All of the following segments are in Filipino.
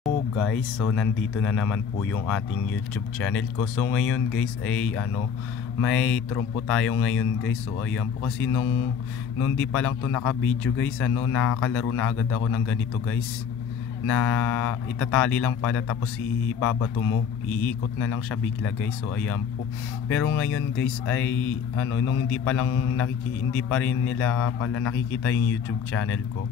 Po guys, so nandito na naman po yung ating YouTube channel ko. So ngayon guys ay may trumpo tayo ngayon guys. So ayan po kasi nung di pa lang to naka-video guys, nakakalaro na agad ako ng ganito guys. Na itatali lang pala tapos ibabato mo, iikot na lang siya bigla guys. So ayan po. Pero ngayon guys ay nung hindi pa rin nila pala nakikita yung YouTube channel ko.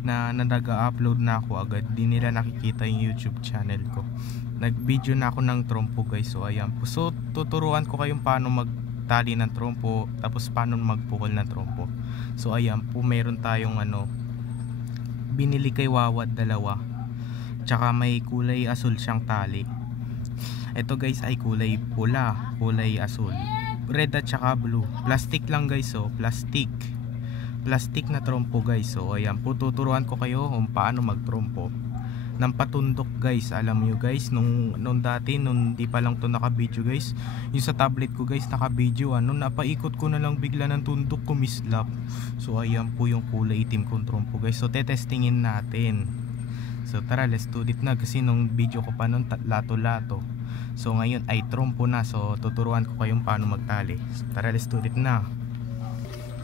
Na nag-upload na ako agad, di nila nakikita yung YouTube channel ko. Nag-video na ako ng trompo guys. So ayan po. So tuturuan ko kayong paano magtali ng trompo, tapos paano magpukol ng trompo. So ayan po, meron tayong binili kay Wawad, dalawa. Tsaka may kulay asul siyang tali. Ito guys ay kulay pula, kulay asul, red at tsaka blue. Plastic lang guys, so plastic na trompo guys. So ayan po, tuturuan ko kayo kung paano magtrompo ng patundok guys. Alam nyo guys, nung dati, nung di pa lang to naka-video guys, yung sa tablet ko guys naka-video, napaikot ko na lang bigla ng tundok, kumislap. So ayan po yung kulay itim kong trompo guys. So tetestingin natin. So tara, let's do it na. Kasi nung video ko pa nun lato-lato, so ngayon ay trompo na. So tuturuan ko kayong paano magtali. So tara, let's do it na.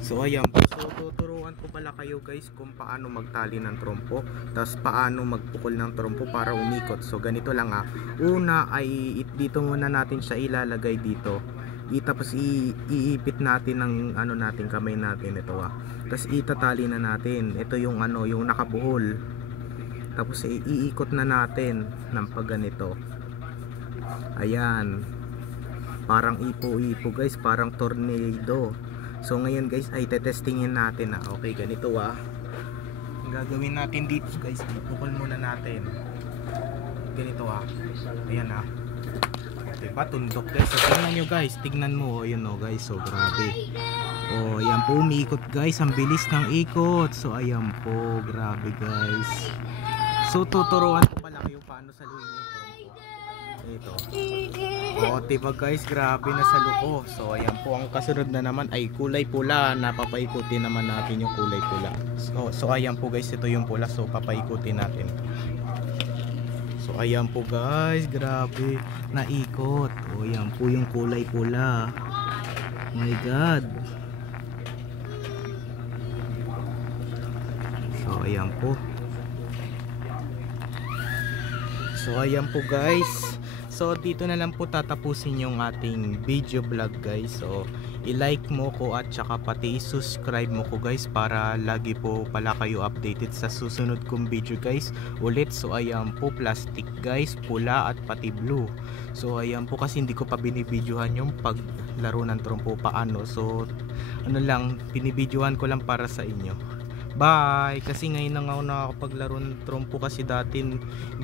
So ayan po, so tuturuan ko pala kayo guys kung paano magtali ng trompo, tapos paano magpukol ng trompo para umikot. So ganito lang una ay dito muna natin siya ilalagay dito. Tapos iipit natin ng natin, kamay natin ito Tapos itatali na natin. Ito yung yung nakabuhol. Tapos iikot na natin ng pag ganito. Ayan. Parang ipo-ipo guys, parang tornado. So ngayon guys ay tetestingin natin okay, ganito ang gagawin natin dito guys, ipukol muna natin ganito ayan diba, tundok guys. So tingnan nyo guys, tignan mo yun guys, so grabe. Ayan po, umiikot guys, ang bilis ng ikot. So ayan po, grabe guys. So tuturuan ko pala kayo paano saluhin yung trompo. Ito. Diba guys, grabe na sa luko. So ayan po, ang kasunod na naman ay kulay pula. Napapaikutin naman natin yung kulay pula. So ayan po guys, ito yung pula. So papaikutin natin. So ayan po guys, grabe, naikot. Ayan po yung kulay pula. My God. So ayan po. So ayan po guys. So dito na lang po tatapusin yung ating video vlog guys. So i-like mo ko at saka pati i-subscribe mo ko guys, para lagi po pala kayo updated sa susunod kong video guys ulit. So ayan po, plastic guys, pula at pati blue. So ayan po, kasi hindi ko pa binibidyohan yung paglaro ng trompo paano. So lang, binibidyohan ko lang para sa inyo. Bye! Kasi ngayon na nga ako nakakapaglaro ng trompo, kasi dati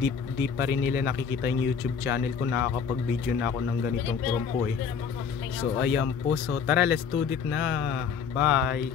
di pa rin nila nakikita yung YouTube channel ko. Nakakapag-video na ako ng ganitong trompo So ayan po, so tara, let's do it na. Bye!